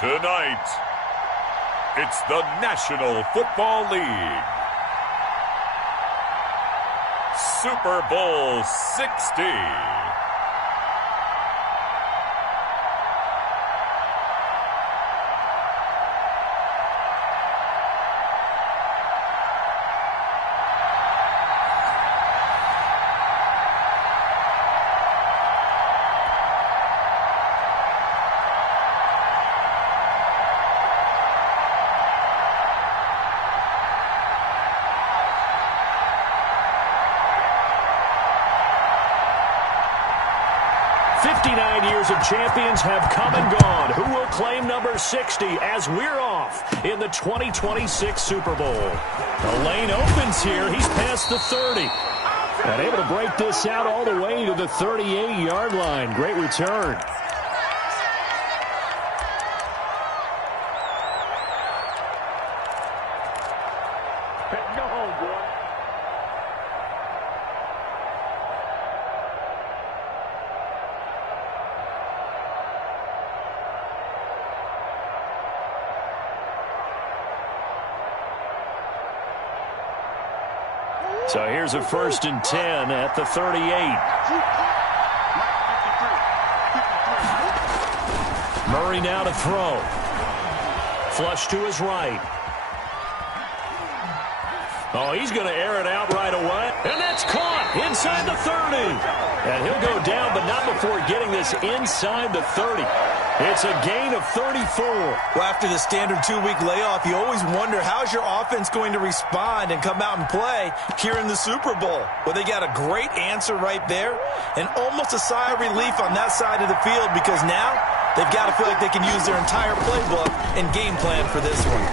Tonight, it's the National Football League Super Bowl 60. Years of champions have come and gone. Who will claim number 60 as we're off in the 2026 Super Bowl? The lane opens here. He's past the 30. And able to break this out all the way to the 38-yard line. Great return. Go home, boy. So here's a 1st and 10 at the 38. Murray now to throw. Flush to his right. Oh, he's going to air it out right away. And that's caught inside the 30. And he'll go down, but not before getting this inside the 30. It's a gain of 34. Well, after the standard 2-week layoff, you always wonder how's your offense going to respond and come out and play here in the Super Bowl. Well, they got a great answer right there and almost a sigh of relief on that side of the field because now they've got to feel like they can use their entire playbook and game plan for this one.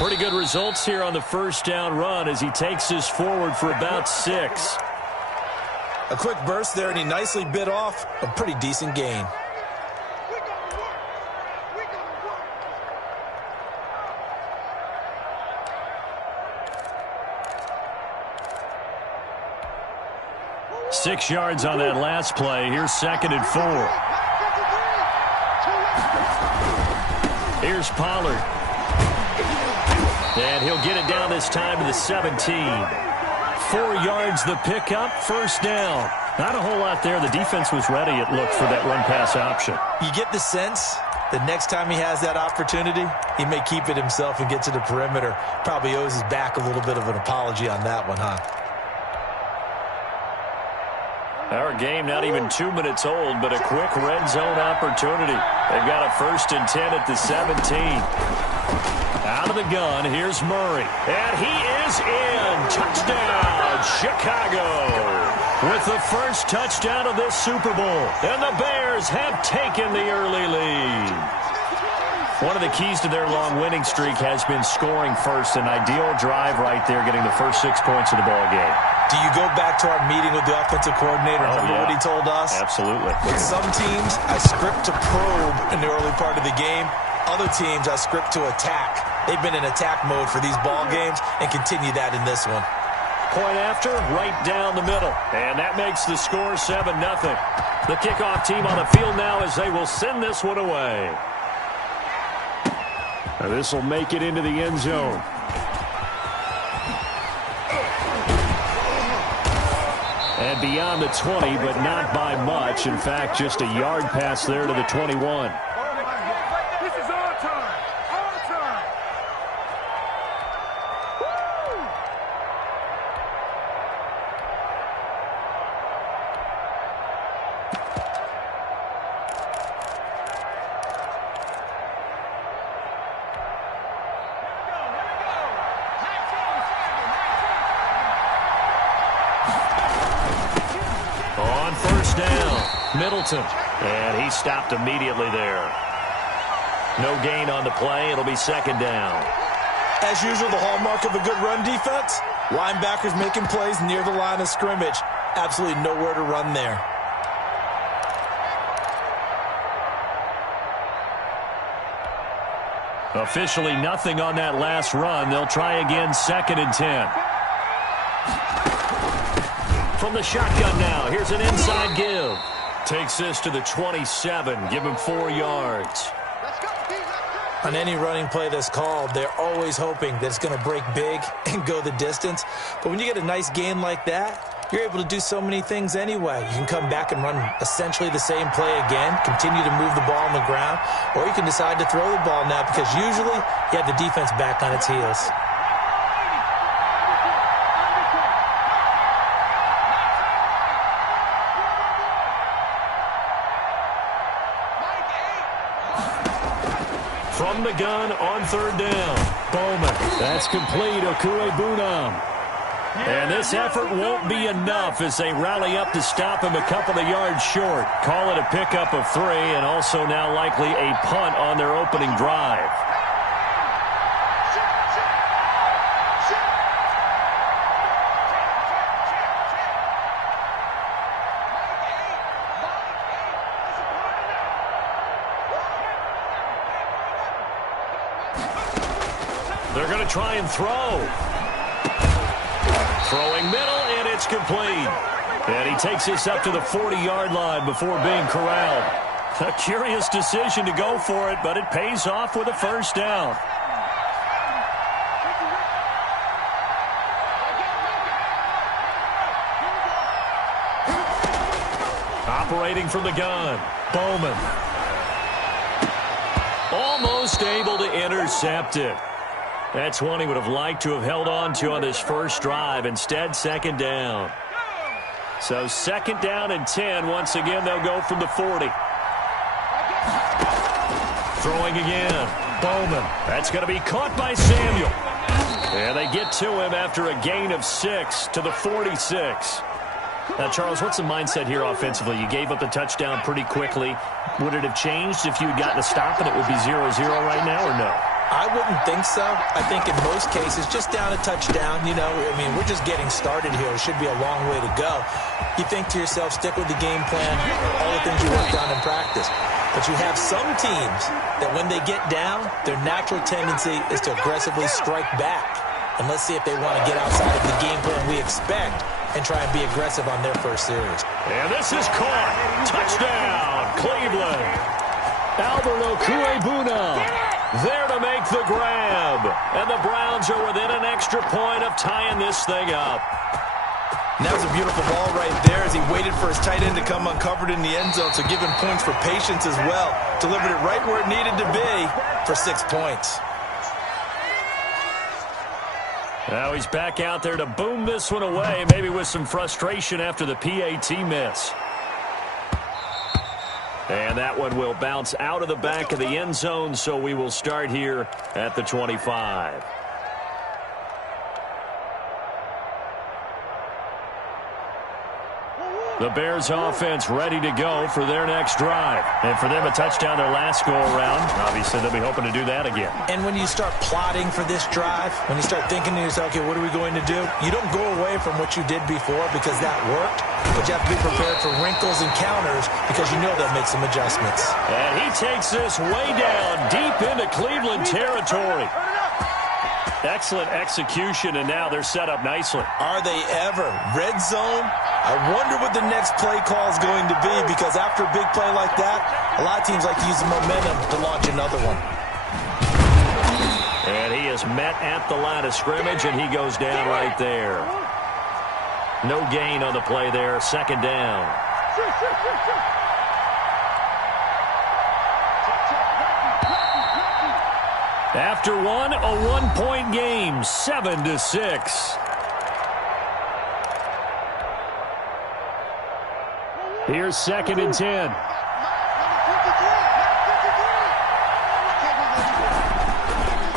Pretty good results here on the first down run as he takes this forward for about 6. A quick burst there, and he nicely bit off a pretty decent gain. Six yards on that last play. Here's 2nd and 4. Here's Pollard. And he'll get it down this time to the 17. 4 yards the pickup, 1st down. Not a whole lot there. The defense was ready, it looked, for that run-pass option. You get the sense that next time he has that opportunity, he may keep it himself and get to the perimeter. Probably owes his back a little bit of an apology on that one, huh? Our game not even 2 minutes old, but a quick red zone opportunity. They've got a 1st and 10 at the 17. Out of the gun, here's Murray. And he is in. Touchdown, Chicago. With the first touchdown of this Super Bowl. And the Bears have taken the early lead. One of the keys to their long winning streak has been scoring first. An ideal drive right there, getting the first 6 points of the ball game. Do you go back to our meeting with the offensive coordinator? Remember what he told us? Absolutely. With some teams, I script to probe in the early part of the game. Other teams, I script to attack. They've been in attack mode for these ball games and continue that in this one. Point after, right down the middle. And that makes the score 7-0. The kickoff team on the field now as they will send this one away. Now this will make it into the end zone. And beyond the 20, but not by much. In fact, just a yard pass there to the 21. This is our time. Our time. On 1st down, Middleton. And he stopped immediately there. No gain on the play. It'll be 2nd down. As usual, the hallmark of a good run defense, linebackers making plays near the line of scrimmage. Absolutely nowhere to run there. Officially nothing on that last run. They'll try again, 2nd and 10. From the shotgun now, here's an inside give. Takes this to the 27, give him 4 yards. Let's go, On any running play that's called, they're always hoping that it's going to break big and go the distance. But when you get a nice gain like that, you're able to do so many things anyway. You can come back and run essentially the same play again, continue to move the ball on the ground, or you can decide to throw the ball now because usually you have the defense back on its heels. From the gun on third down. Bowman. That's complete. Okuebunam. And this effort won't be enough as they rally up to stop him a couple of yards short. Call it a pickup of 3 and also now likely a punt on their opening drive. They're going to try and throw. Throwing middle, and it's complete. And he takes this up to the 40-yard line before being corralled. A curious decision to go for it, but it pays off with a first down. Operating from the gun, Bowman. Almost able to intercept it. That's one he would have liked to have held on to on this first drive. Instead, second down. So second down and 10. Once again, they'll go from the 40. Throwing again. Bowman. That's going to be caught by Samuel. And they get to him after a gain of 6 to the 46. Now, Charles, what's the mindset here offensively? You gave up the touchdown pretty quickly. Would it have changed if you had gotten a stop and it would be 0-0 right now, or no? I wouldn't think so. I think in most cases, just down a touchdown, you know, I mean, we're just getting started here. It should be a long way to go. You think to yourself, stick with the game plan, all the things you worked on in practice. But you have some teams that when they get down, their natural tendency is to aggressively strike back. And let's see if they want to get outside of the game plan we expect and try and be aggressive on their first series. And this is caught. Touchdown, Cleveland. Albert Okuebunam there to make the grab. And the Browns are within an extra point of tying this thing up. And that was a beautiful ball right there as he waited for his tight end to come uncovered in the end zone, so give him points for patience as well. Delivered it right where it needed to be for 6 points. Now he's back out there to boom this one away, maybe with some frustration after the PAT miss. And that one will bounce out of the back of the end zone, so we will start here at the 25. The Bears offense ready to go for their next drive. And for them, a touchdown their last go-around. Obviously, they'll be hoping to do that again. And when you start plotting for this drive, when you start thinking to yourself, okay, what are we going to do? You don't go away from what you did before because that worked. But you have to be prepared for wrinkles and counters because you know they'll make some adjustments. And he takes this way down, deep into Cleveland territory. Excellent execution, and now they're set up nicely. Are they ever? Red zone? I wonder what the next play call is going to be, because after a big play like that, a lot of teams like to use the momentum to launch another one. And he is met at the line of scrimmage, and he goes down right there. No gain on the play there, second down. After one, a one-point game, 7-6. Here's second and 10.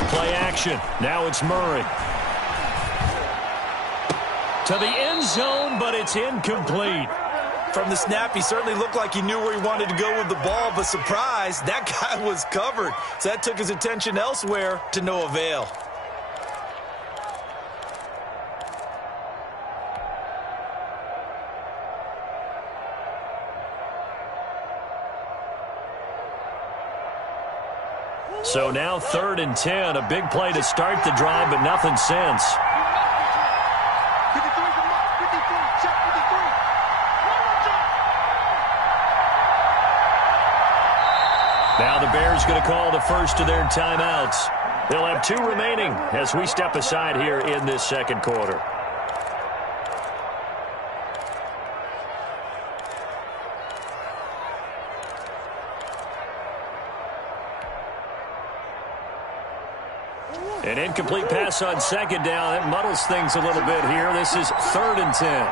Play action. Now it's Murray. To the end zone, but it's incomplete. From the snap, he certainly looked like he knew where he wanted to go with the ball, but surprise, that guy was covered. So that took his attention elsewhere to no avail. So now third and 10, a big play to start the drive, but nothing since. Now the Bears going to call the first of their timeouts. They'll have 2 remaining as we step aside here in this second quarter. An incomplete pass on second down. That muddles things a little bit here. This is 3rd and 10.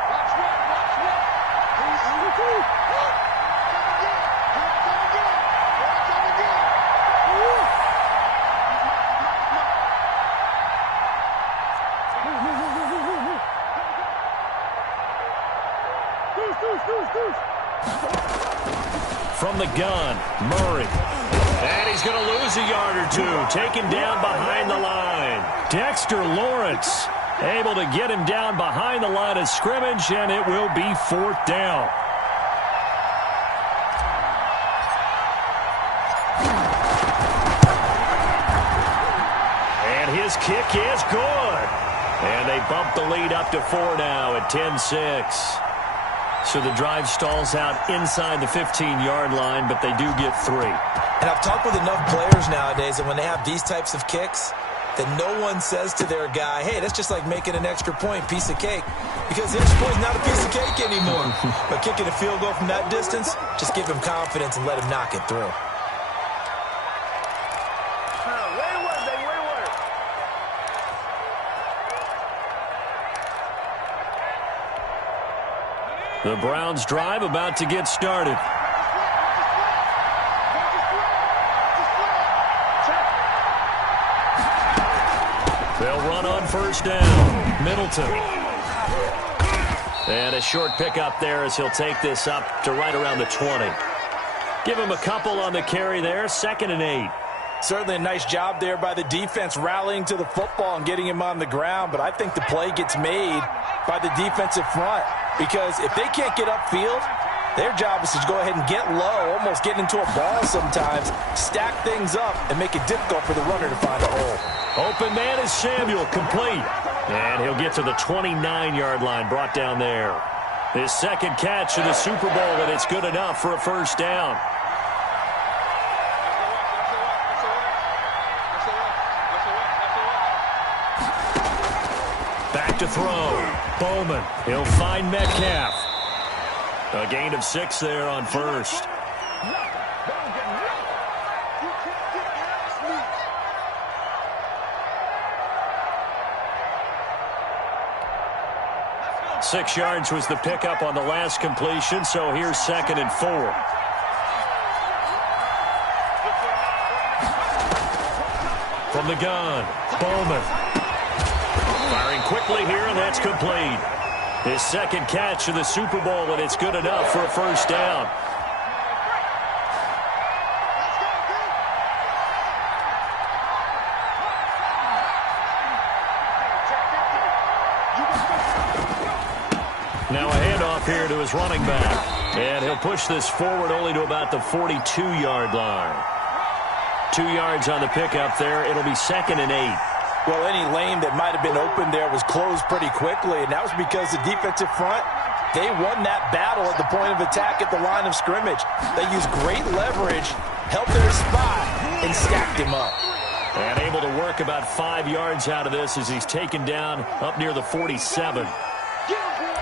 From the gun, Murray. And he's going to lose a yard or 2. Taken down behind the line. Dexter Lawrence able to get him down behind the line of scrimmage, and it will be 4th down. And his kick is good. And they bump the lead up to 4 now at 10-6. So the drive stalls out inside the 15-yard line, but they do get 3. And I've talked with enough players nowadays that when they have these types of kicks, that no one says to their guy, hey, that's just like making an extra point, piece of cake. Because the extra point is not a piece of cake anymore. But kicking a field goal from that distance, just give him confidence and let him knock it through. The Browns drive about to get started. They'll run on first down. Middleton. And a short pickup there as he'll take this up to right around the 20. Give him a couple on the carry there. 2nd and 8. Certainly a nice job there by the defense rallying to the football and getting him on the ground. But I think the play gets made by the defensive front. Because if they can't get upfield, their job is to go ahead and get low, almost get into a ball sometimes, stack things up, and make it difficult for the runner to find a hole. Open man is Samuel, complete. And he'll get to the 29-yard line, brought down there. His 2nd catch of the Super Bowl, and it's good enough for a first down. Back to throw. Bowman. He'll find Metcalf. A gain of 6 there on first. Six yards was the pickup on the last completion, so here's 2nd and 4. From the gun, Bowman. Firing quickly here, and that's complete. His 2nd catch of the Super Bowl, and it's good enough for a first down. Now a handoff here to his running back. And he'll push this forward only to about the 42-yard line. 2 yards on the pickup there. It'll be 2nd and 8. Well, any lane that might have been open there was closed pretty quickly, and that was because the defensive front, they won that battle at the point of attack at the line of scrimmage. They used great leverage, held their spot, and stacked him up. And able to work about 5 yards out of this as he's taken down up near the 47.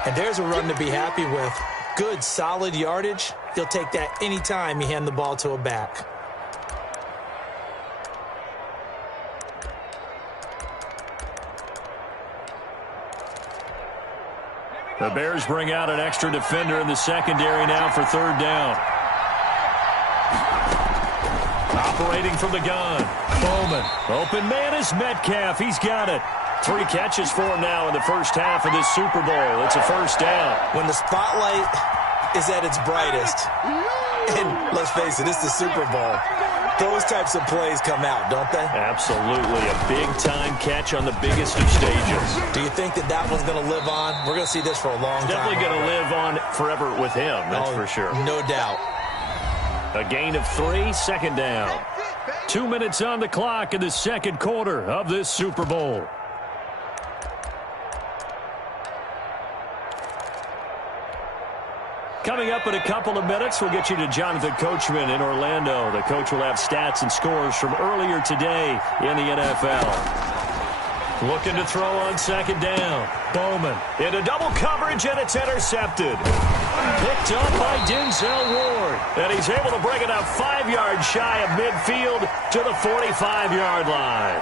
And there's a run to be happy with. Good, solid yardage. He'll take that anytime you hand the ball to a back. The Bears bring out an extra defender in the secondary now for 3rd down. Operating from the gun. Bowman. Open man is Metcalf. He's got it. 3 catches for him now in the first half of this Super Bowl. It's a first down. When the spotlight is at its brightest, and let's face it, it's the Super Bowl, those types of plays come out, don't they? Absolutely. A big-time catch on the biggest of stages. Do you think that that one's going to live on? We're going to see this for a long time. Definitely going to live on forever with him, that's for sure. No doubt. A gain of 3, 2nd down. 2 minutes on the clock in the second quarter of this Super Bowl. Coming up in a couple of minutes, we'll get you to Jonathan Coachman in Orlando. The coach will have stats and scores from earlier today in the NFL. Looking to throw on second down. Bowman into double coverage, and it's intercepted. Picked up by Denzel Ward. And he's able to bring it up 5 yards shy of midfield to the 45-yard line.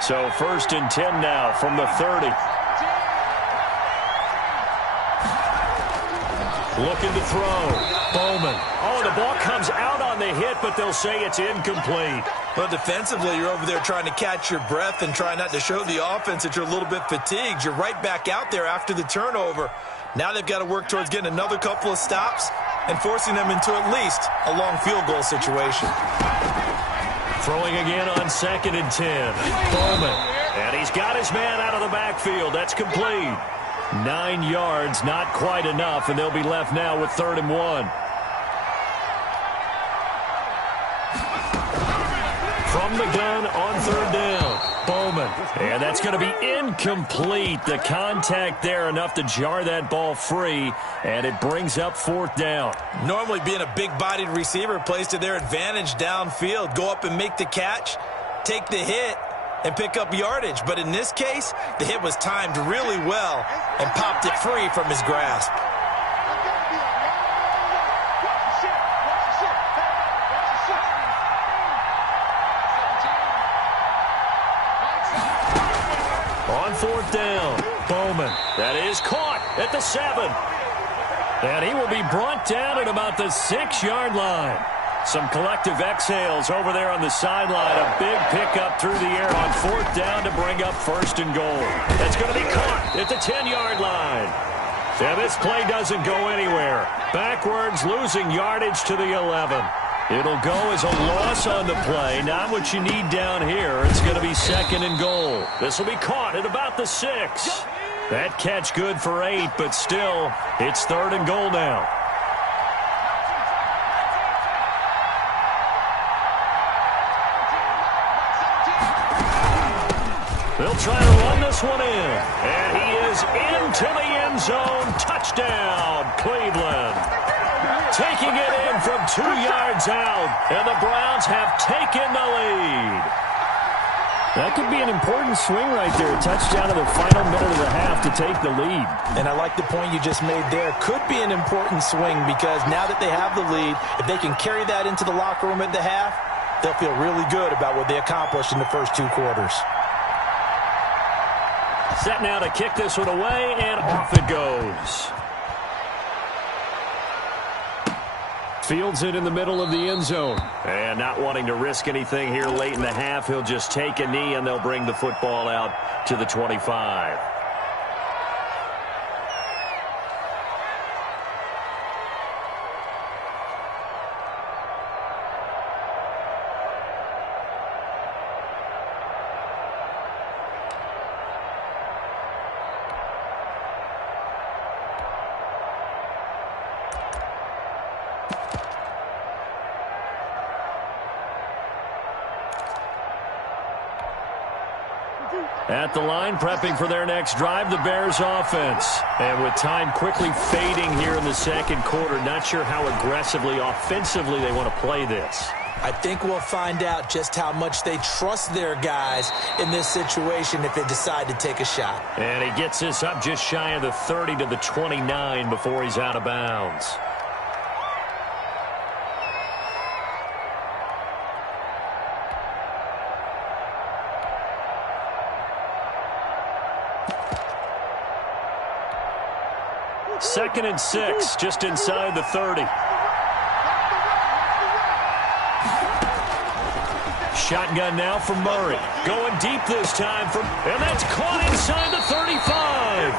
So 1st and 10 now from the 30. Looking to throw. Bowman. Oh, the ball comes out on the hit, but they'll say it's incomplete. Well, defensively, you're over there trying to catch your breath and try not to show the offense that you're a little bit fatigued. You're right back out there after the turnover. Now they've got to work towards getting another couple of stops and forcing them into at least a long field goal situation. Throwing again on 2nd and 10. Bowman. And he's got his man out of the backfield. That's complete. 9 yards, not quite enough, and they'll be left now with 3rd and 1. From the gun on 3rd down. Bowman. And that's going to be incomplete. The contact there enough to jar that ball free, and it brings up 4th down. Normally being a big-bodied receiver plays to their advantage downfield. Go up and make the catch, take the hit, and pick up yardage. But in this case, the hit was timed really well and popped it free from his grasp. On 4th down, Bowman. That is caught at the 7. And he will be brought down at about the 6-yard line. Some collective exhales over there on the sideline. A big pickup through the air on 4th down to bring up 1st and goal. That's going to be caught at the 10-yard line. And this play doesn't go anywhere. Backwards, losing yardage to the 11. It'll go as a loss on the play. Not what you need down here. It's going to be 2nd and goal. This will be caught at about the 6. That catch good for 8, but still, it's 3rd and goal now. They'll try to run this one in. And he is into the end zone. Touchdown, Cleveland. Taking it in from 2 yards out. And the Browns have taken the lead. That could be an important swing right there. A touchdown in the final minute of the half to take the lead. And I like the point you just made there. Could be an important swing because now that they have the lead, if they can carry that into the locker room at the half, they'll feel really good about what they accomplished in the first 2 quarters. Set now to kick this one away, and off it goes. Fields it in the middle of the end zone. And not wanting to risk anything here late in the half, he'll just take a knee, and they'll bring the football out to the 25. At the line, prepping for their next drive, the Bears offense. And with time quickly fading here in the 2nd quarter, not sure how aggressively, offensively they want to play this. I think we'll find out just how much they trust their guys in this situation if they decide to take a shot. And he gets this up just shy of the 30 to the 29 before he's out of bounds. Second and 6, just inside the 30. Shotgun now for Murray. Going deep this time, and that's caught inside the 35.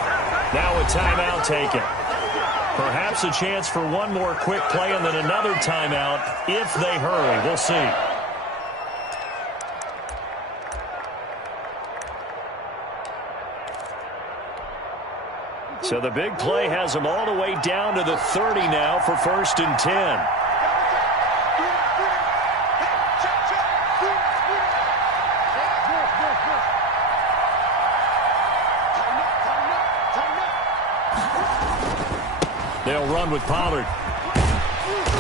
Now a timeout taken. Perhaps a chance for one more quick play and then another timeout if they hurry. We'll see. So the big play has them all the way down to the 30 now for 1st and 10. They'll run with Pollard.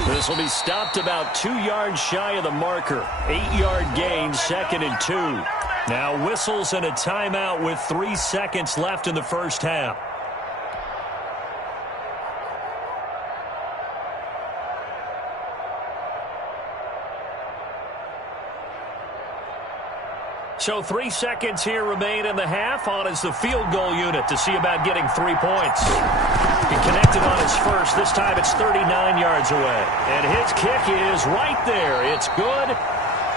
This will be stopped about 2 yards shy of the marker. 8-yard gain, 2nd and 2. Now whistles and a timeout with 3 seconds left in the first half. So 3 seconds here remain in the half. On is the field goal unit to see about getting 3 points. He connected on his first. This time it's 39 yards away. And his kick is right there. It's good.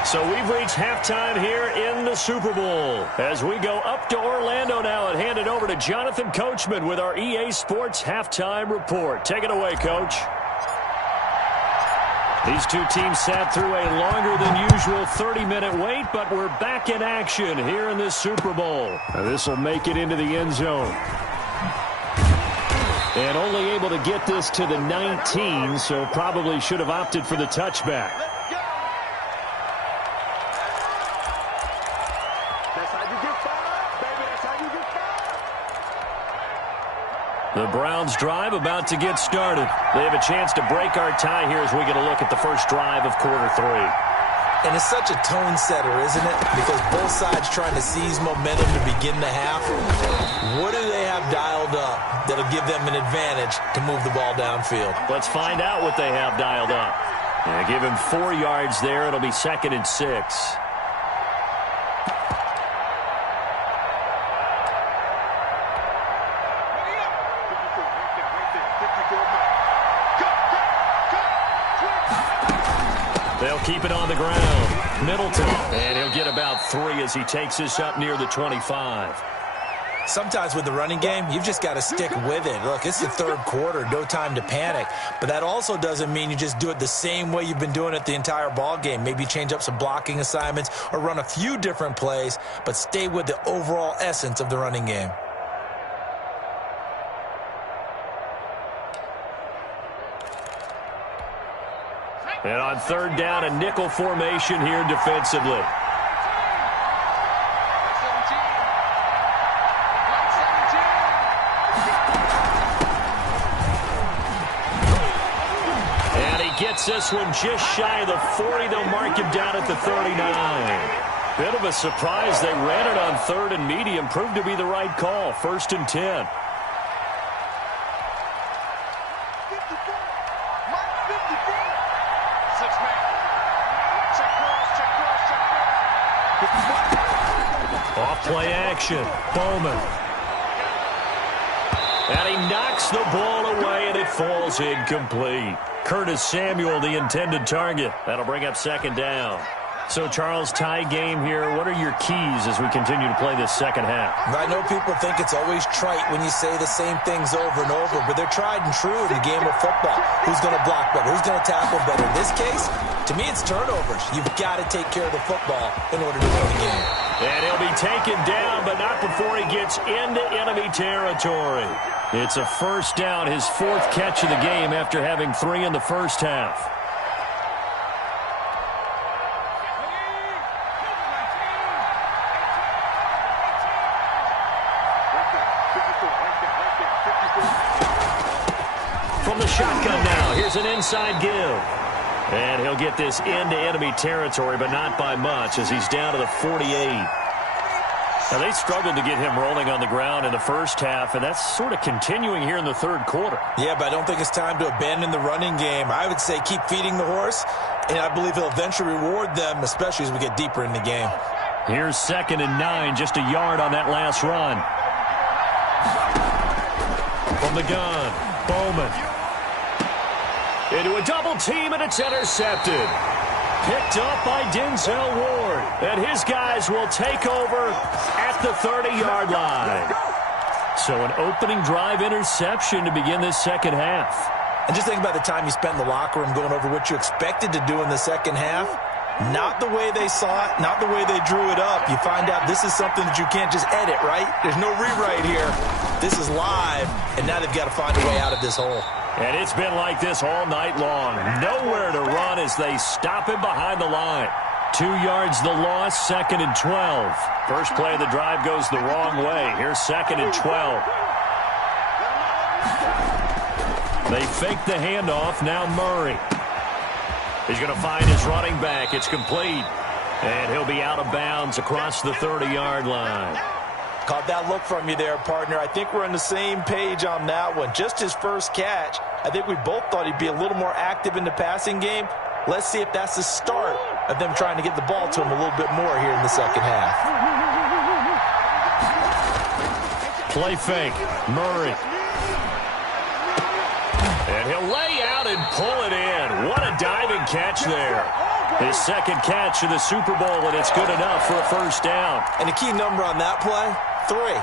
So we've reached halftime here in the Super Bowl. As we go up to Orlando now and hand it over to Jonathan Coachman with our EA Sports Halftime Report. Take it away, Coach. These two teams sat through a longer than usual 30-minute wait, but we're back in action here in this Super Bowl. This will make it into the end zone. And only able to get this to the 19, so probably should have opted for the touchback. The Browns drive about to get started. They have a chance to break our tie here as we get a look at the first drive of quarter 3. And it's such a tone setter, isn't it? Because both sides trying to seize momentum to begin the half. What do they have dialed up that'll give them an advantage to move the ball downfield? Let's find out what they have dialed up. Yeah, give him 4 yards there. It'll be 2nd and 6. They'll keep it on the ground. Middleton. And he'll get about 3 as he takes this up near the 25. Sometimes with the running game, you've just got to stick with it. Look, it's the third quarter, no time to panic. But that also doesn't mean you just do it the same way you've been doing it the entire ball game. Maybe change up some blocking assignments or run a few different plays, but stay with the overall essence of the running game. And on third down, a nickel formation here defensively. And he gets this one just shy of the 40. They'll mark him down at the 39. Bit of a surprise. They ran it on 3rd and medium. Proved to be the right call. 1st and 10. Off-play action. Bowman. And he knocks the ball away, and it falls incomplete. Curtis Samuel, the intended target. That'll bring up 2nd down. So, Charles, tie game here. What are your keys as we continue to play this second half? I know people think it's always trite when you say the same things over and over, but they're tried and true in the game of football. Who's going to block better? Who's going to tackle better? In this case, to me, it's turnovers. You've got to take care of the football in order to win the game. And he'll be taken down, but not before he gets into enemy territory. It's a 1st down, his 4th catch of the game after having 3 in the first half. From the shotgun now, here's an inside give. And he'll get this into enemy territory, but not by much as he's down to the 48. Now, they struggled to get him rolling on the ground in the first half, and that's sort of continuing here in the third quarter. Yeah, but I don't think it's time to abandon the running game. I would say keep feeding the horse, and I believe he'll eventually reward them, especially as we get deeper in the game. Here's 2nd and 9, just a yard on that last run. From the gun, Bowman. Into a double team, and it's intercepted. Picked up by Denzel Ward. And his guys will take over at the 30-yard line. So an opening drive interception to begin this second half. And just think about the time you spent in the locker room going over what you expected to do in the second half. Not the way they saw it, not the way they drew it up. You find out this is something that you can't just edit, right? There's no rewrite here. This is live, and now they've got to find a way out of this hole. And it's been like this all night long. Nowhere to run as they stop him behind the line. 2 yards the loss, 2nd and 12. First play of the drive goes the wrong way. Here's 2nd and 12. They fake the handoff. Now Murray. He's going to find his running back. It's complete. And he'll be out of bounds across the 30-yard line. Caught that look from you there, partner. I think we're on the same page on that one. Just his first catch. I think we both thought he'd be a little more active in the passing game. Let's see if that's the start of them trying to get the ball to him a little bit more here in the second half. Play fake. Murray. And he'll lay out and pull it in. What a diving catch there. His second catch of the Super Bowl, and it's good enough for a first down. And the key number on that play, 3.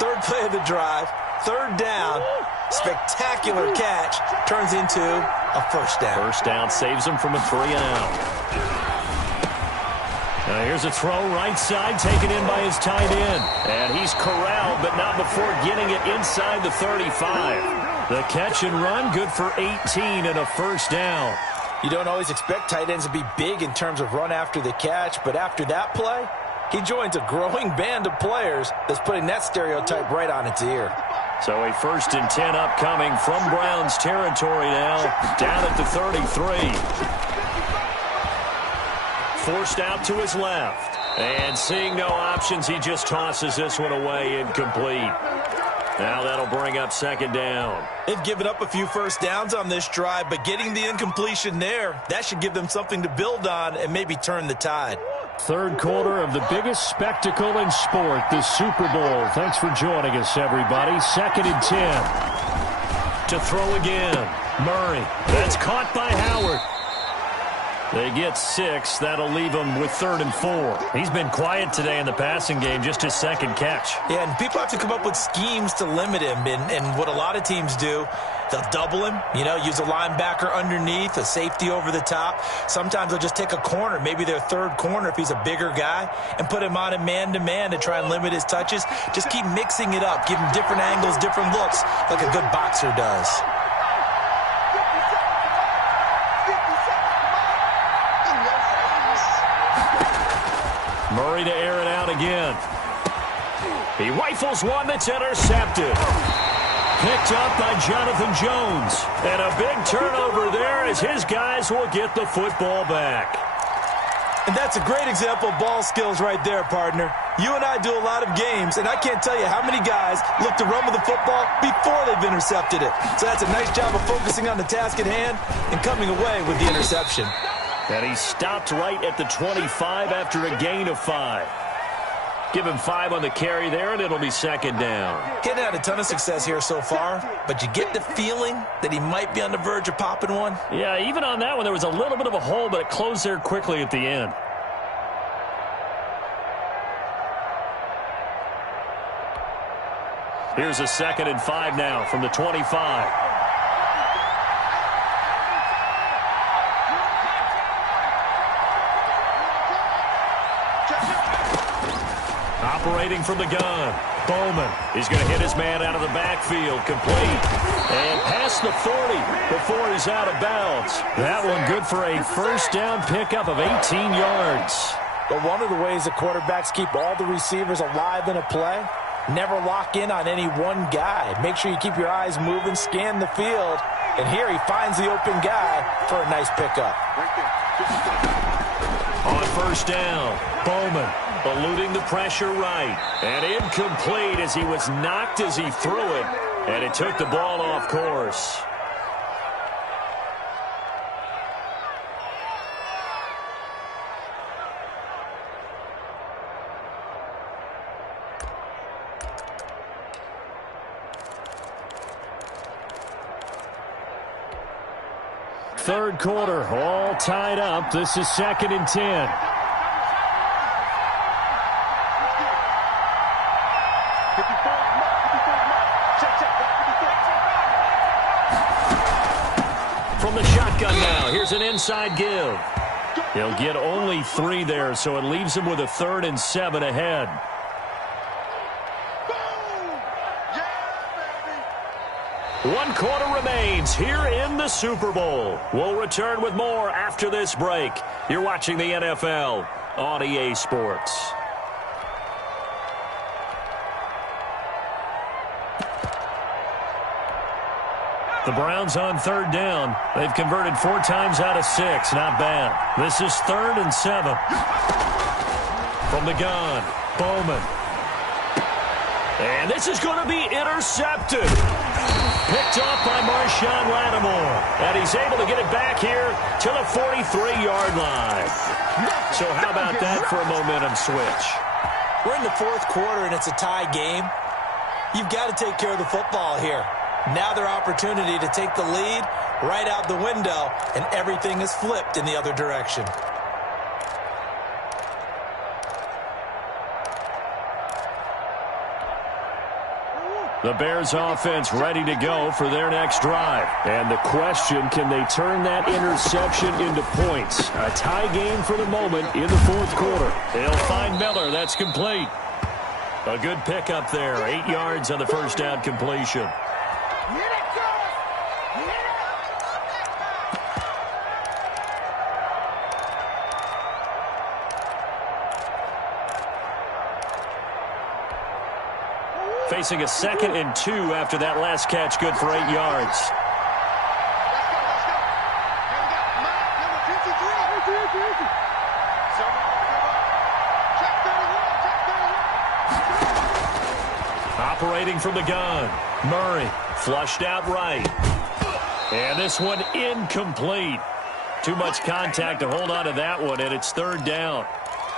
Third play of the drive, third down, spectacular catch, turns into a first down. First down saves him from a 3-and-out. Now here's a throw right side, taken in by his tight end. And he's corralled, but not before getting it inside the 35. The catch and run, good for 18 and a first down. You don't always expect tight ends to be big in terms of run after the catch, but after that play, he joins a growing band of players that's putting that stereotype right on its ear. So a 1st and 10 upcoming from Browns territory now, down at the 33. Forced out to his left. And seeing no options, he just tosses this one away, incomplete. Now that'll bring up second down. They've given up a few first downs on this drive, but getting the incompletion there, that should give them something to build on and maybe turn the tide. Third quarter of the biggest spectacle in sport, the Super Bowl. Thanks for joining us, everybody. 2nd and 10. To throw again. Murray. That's caught by Howard. They get 6. That'll leave him with 3rd and 4. He's been quiet today in the passing game, just his second catch. Yeah, and people have to come up with schemes to limit him. And what a lot of teams do, they'll double him, use a linebacker underneath, a safety over the top. Sometimes they'll just take a corner, maybe their third corner if he's a bigger guy, and put him on a man-to-man to try and limit his touches. Just keep mixing it up, give him different angles, different looks, like a good boxer does. Murray to air it out again. He rifles one that's intercepted. Picked up by Jonathan Jones. And a big turnover there as his guys will get the football back. And that's a great example of ball skills right there, partner. You and I do a lot of games, and I can't tell you how many guys look to run with the football before they've intercepted it. So that's a nice job of focusing on the task at hand and coming away with the interception. And he stopped right at the 25 after a gain of 5. Give him 5 on the carry there, and it'll be second down. He's had a ton of success here so far, but you get the feeling that he might be on the verge of popping one. Yeah, even on that one, there was a little bit of a hole, but it closed there quickly at the end. Here's a 2nd and 5 now from the 25. Operating from the gun. Bowman. He's going to hit his man out of the backfield. Complete. And past the 40 before he's out of bounds. That one good for a first down pickup of 18 yards. But one of the ways the quarterbacks keep all the receivers alive in a play, never lock in on any one guy. Make sure you keep your eyes moving, scan the field. And here he finds the open guy for a nice pickup. On first down, Bowman eluding the pressure right. And incomplete as he was knocked as he threw it. And it took the ball off course. Third quarter, all tied up. This is 2nd and 10. From the shotgun now, here's an inside give. He'll get only 3 there, so it leaves him with a 3rd and 7 ahead. One quarter remains here in the Super Bowl. We'll return with more after this break. You're watching the NFL on EA Sports. The Browns on third down. They've converted 4 times out of 6. Not bad. This is 3rd and 7. From the gun, Bowman. And this is going to be intercepted. Picked off by Marshawn Lattimore. And he's able to get it back here to the 43-yard line. So how about that for a momentum switch? We're in the 4th quarter, and it's a tie game. You've got to take care of the football here. Now their opportunity to take the lead right out the window, and everything is flipped in the other direction. The Bears offense ready to go for their next drive. And the question, can they turn that interception into points? A tie game for the moment in the 4th quarter. They'll find Miller. That's complete. A good pickup there. 8 yards on the first down completion. Facing a 2nd and 2 after that last catch, good for 8 yards. Operating from the gun, Murray flushed out right. And this one incomplete. Too much contact to hold on to that one, and it's 3rd down.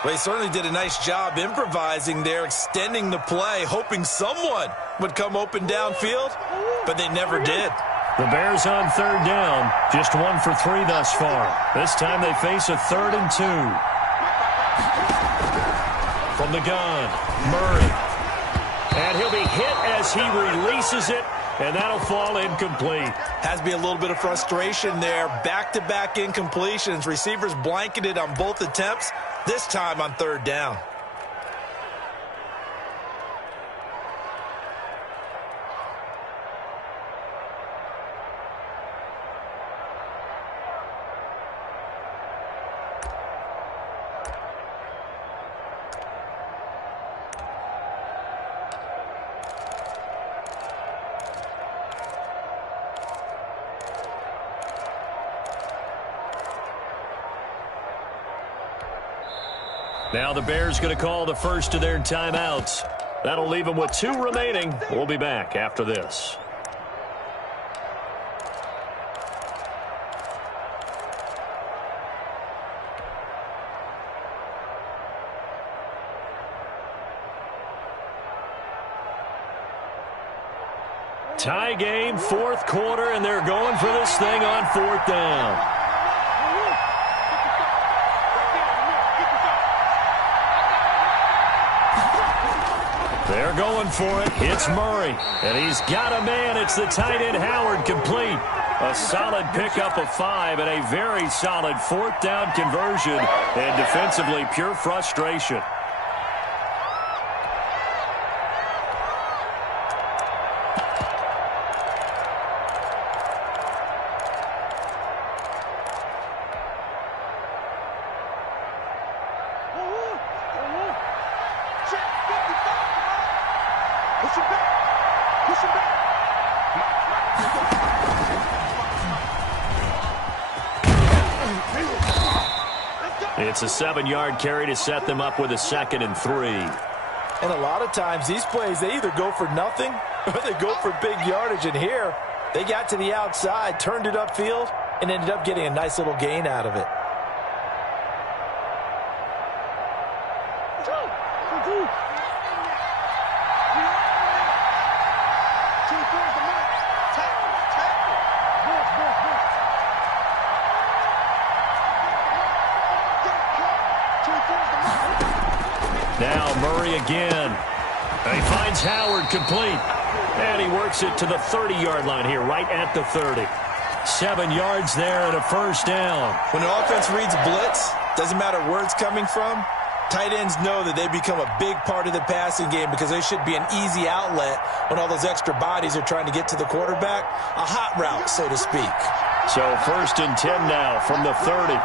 Well, he certainly did a nice job improvising there, extending the play, hoping someone would come open downfield, but they never did. The Bears on 3rd down, just 1 for 3 thus far. This time they face a 3rd and 2. From the gun, Murray. And he'll be hit as he releases it, and that'll fall incomplete. Has to be a little bit of frustration there. Back-to-back incompletions. Receivers blanketed on both attempts, this time on 3rd down. Now the Bears going to call the first of their timeouts. That'll leave them with 2 remaining. We'll be back after this. Tie game, 4th quarter, and they're going for this thing on 4th down. They're going for it. It's Murray. And he's got a man. It's the tight end Howard, complete. A solid pickup of 5 and a very solid 4th down conversion. And defensively, pure frustration. It's a 7-yard carry to set them up with a 2nd and 3. And a lot of times these plays, they either go for nothing or they go for big yardage. And here, they got to the outside, turned it upfield, and ended up getting a nice little gain out of it. Now Murray again. And he finds Howard complete. And he works it to the 30-yard line here, right at the 30. 7 yards there and a 1st down. When an offense reads blitz, doesn't matter where it's coming from, tight ends know that they become a big part of the passing game because they should be an easy outlet when all those extra bodies are trying to get to the quarterback. A hot route, so to speak. So 1st and 10 now from the 30.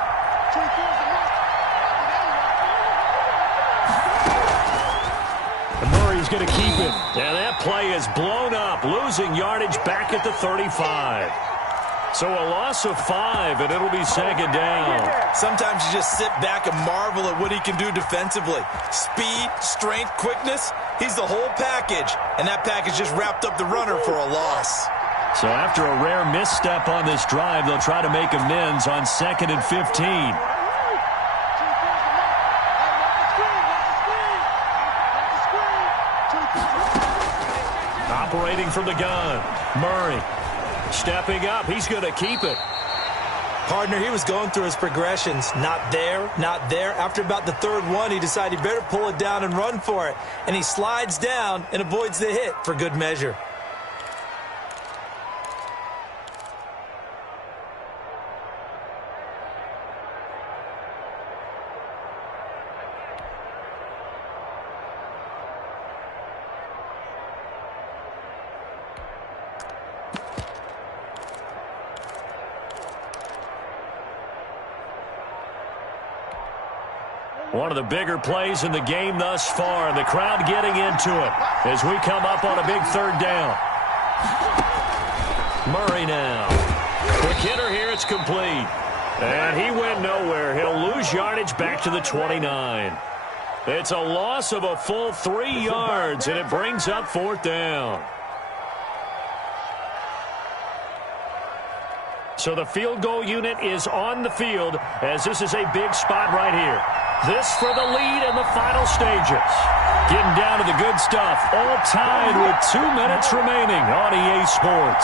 going to keep it. And that play is blown up, losing yardage back at the 35. So a loss of 5, and it'll be second down. Sometimes you just sit back and marvel at what he can do defensively. Speed, strength, quickness, he's the whole package. And that package just wrapped up the runner for a loss. So after a rare misstep on this drive, they'll try to make amends on 2nd and 15. Operating from the gun, Murray. Stepping up, he's going to keep it. Partner, he was going through his progressions. Not there, not there. After about the third one, he decided he better pull it down and run for it. And he slides down and avoids the hit for good measure. One of the bigger plays in the game thus far. The crowd getting into it as we come up on a big third down. Murray now. Quick hitter here. It's complete. And he went nowhere. He'll lose yardage back to the 29. It's a loss of a full 3 yards, and it brings up 4th down. So the field goal unit is on the field as this is a big spot right here. This for the lead in the final stages. Getting down to the good stuff. All tied with 2 minutes remaining on EA Sports.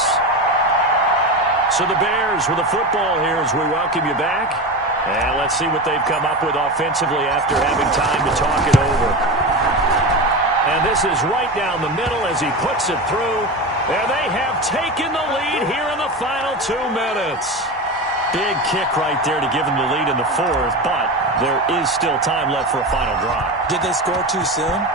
So the Bears with the football here as we welcome you back. And let's see what they've come up with offensively after having time to talk it over. And this is right down the middle as he puts it through. And they have taken the lead here in the final 2 minutes. Big kick right there to give them the lead in the 4th, but there is still time left for a final drive. Did they score too soon?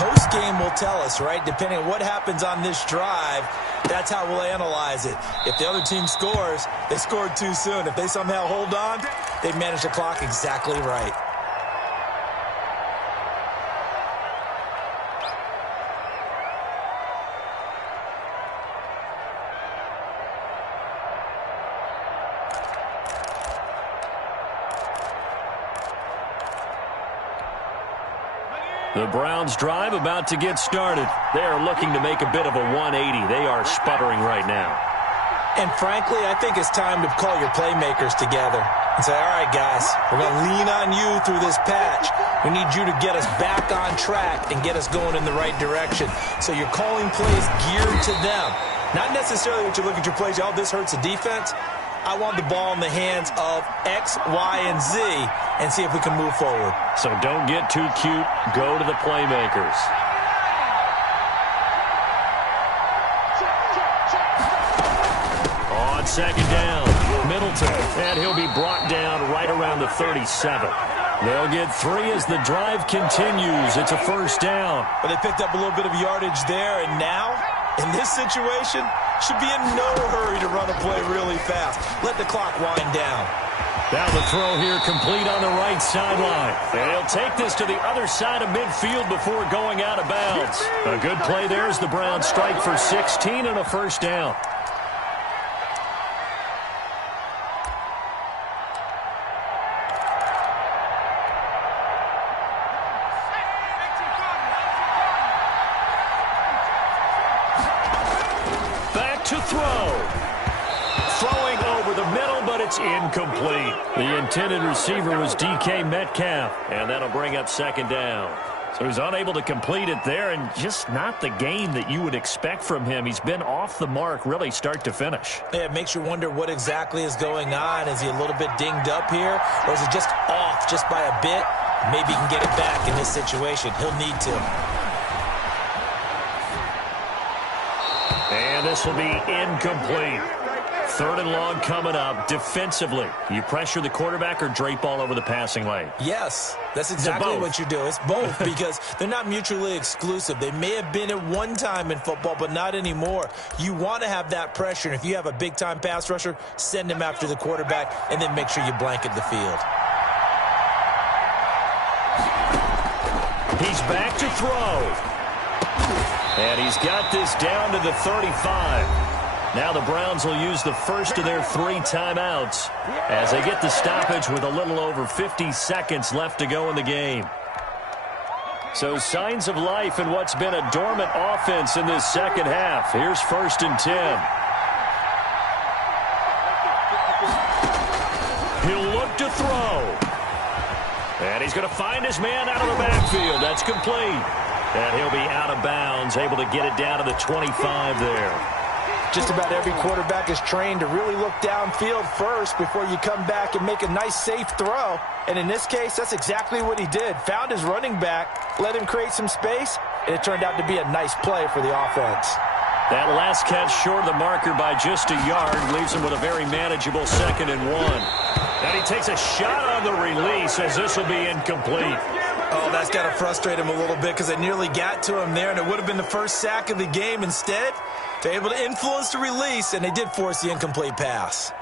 Post-game will tell us, right? Depending on what happens on this drive, that's how we'll analyze it. If the other team scores, they scored too soon. If they somehow hold on, they manage the clock exactly right. The Browns drive about to get started. They are looking to make a bit of a 180. They are sputtering right now. And frankly, I think it's time to call your playmakers together and say, all right, guys, we're going to lean on you through this patch. We need you to get us back on track and get us going in the right direction. So you're calling plays geared to them. Not necessarily what you look at your plays, oh, this hurts the defense. I want the ball in the hands of X, Y, and Z and see if we can move forward. So don't get too cute. Go to the playmakers. On 2nd down, Middleton. And he'll be brought down right around the 37. They'll get 3 as the drive continues. It's a 1st down. But they picked up a little bit of yardage there, and now, in this situation, should be in no hurry to run a play really fast. Let the clock wind down. Now the throw here complete on the right sideline. And he'll take this to the other side of midfield before going out of bounds. A good play there as the Browns strike for 16 and a 1st down. To throw. Throwing over the middle, but it's incomplete. The intended receiver was DK Metcalf, and that'll bring up 2nd down. So he's unable to complete it there, and just not the game that you would expect from him. He's been off the mark really start to finish. Yeah, it makes you wonder what exactly is going on. Is he a little bit dinged up here, or is he just off just by a bit? Maybe he can get it back in this situation. He'll need to. And this will be incomplete. 3rd and long coming up. Defensively, you pressure the quarterback or drape all over the passing lane? Yes, that's exactly what you do. It's both because they're not mutually exclusive. They may have been at one time in football, but not anymore. You want to have that pressure, and if you have a big-time pass rusher, send him after the quarterback, and then make sure you blanket the field. He's back to throw. And he's got this down to the 35. Now the Browns will use the first of their 3 timeouts as they get the stoppage with a little over 50 seconds left to go in the game. So signs of life in what's been a dormant offense in this second half. Here's 1st and 10. He'll look to throw. And he's going to find his man out of the backfield. That's complete. And he'll be out of bounds, able to get it down to the 25 there. Just about every quarterback is trained to really look downfield first before you come back and make a nice, safe throw. And in this case, that's exactly what he did. Found his running back, let him create some space, and it turned out to be a nice play for the offense. That last catch short of the marker by just a yard leaves him with a very manageable 2nd and 1. And he takes a shot on the release as this will be incomplete. Oh, that's got to frustrate him a little bit because they nearly got to him there, and it would have been the first sack of the game. Instead, they're able to influence the release, and they did force the incomplete pass.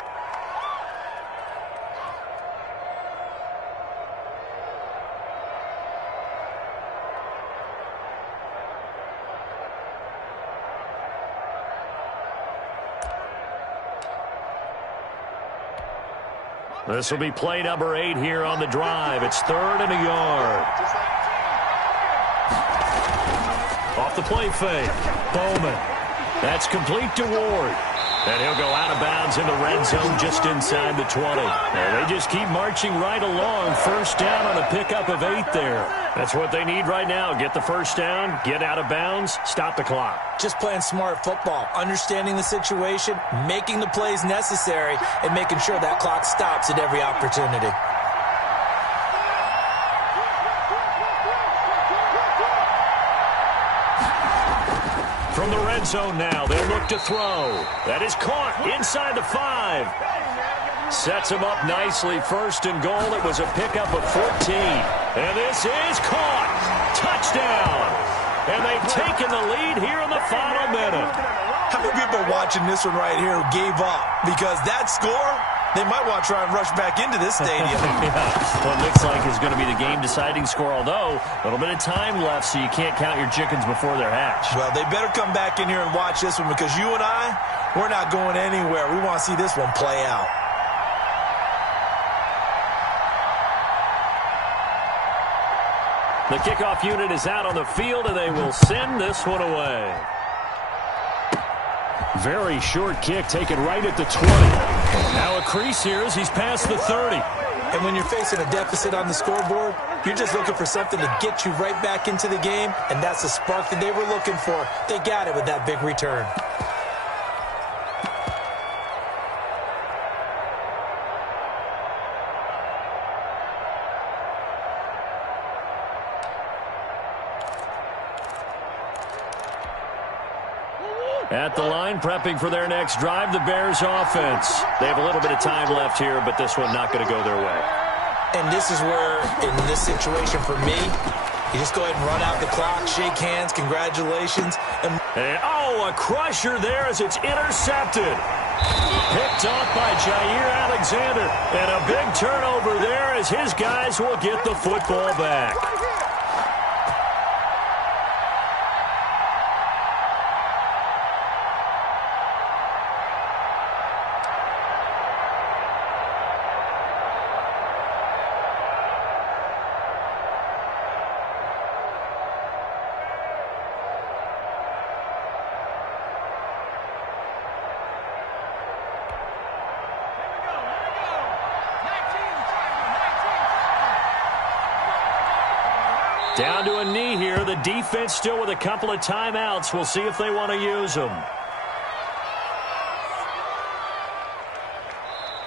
This will be play number 8 here on the drive. It's 3rd and a yard. Off the play fake. Bowman. That's complete to Ward. And he'll go out of bounds in the red zone just inside the 20. And they just keep marching right along. 1st down on a pickup of 8 there. That's what they need right now. Get the 1st down, get out of bounds, stop the clock. Just playing smart football, understanding the situation, making the plays necessary, and making sure that clock stops at every opportunity. From the red zone now, they look to throw. That is caught inside the 5. Sets him up nicely. 1st and goal. It was a pickup of 14. And this is caught. Touchdown. And they've taken the lead here in the final minute. How many people are watching this one right here who gave up? Because that score, they might want to try and rush back into this stadium. Yeah. Well, it looks like it's going to be the game-deciding score, although a little bit of time left, so you can't count your chickens before they're hatched. Well, they better come back in here and watch this one because you and I, we're not going anywhere. We want to see this one play out. The kickoff unit is out on the field, and they will send this one away. Very short kick taken right at the 20. Now a crease here as he's past the 30. And when you're facing a deficit on the scoreboard, you're just looking for something to get you right back into the game, and that's the spark that they were looking for. They got it with that big return. At the line, prepping for their next drive, the Bears offense. They have a little bit of time left here, but this one not going to go their way. And this is where, in this situation for me, you just go ahead and run out the clock, shake hands, congratulations. And oh, a crusher there as it's intercepted. Picked off by Jair Alexander. And a big turnover there as his guys will get the football back. Down to a knee here. The defense still with a couple of timeouts. We'll see if they want to use them.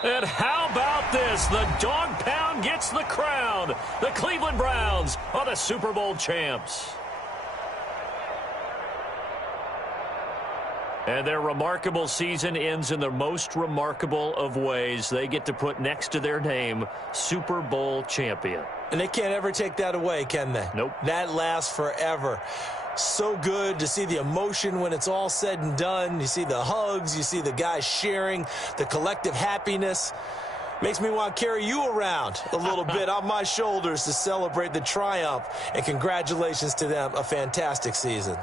And how about this? The dog pound gets the crown. The Cleveland Browns are the Super Bowl champs. And their remarkable season ends in the most remarkable of ways. They get to put next to their name, Super Bowl champion. And they can't ever take that away, can they? Nope. That lasts forever. So good to see the emotion when it's all said and done. You see the hugs. You see the guys sharing, the collective happiness. Makes me want to carry you around a little bit on my shoulders to celebrate the triumph. And congratulations to them. A fantastic season.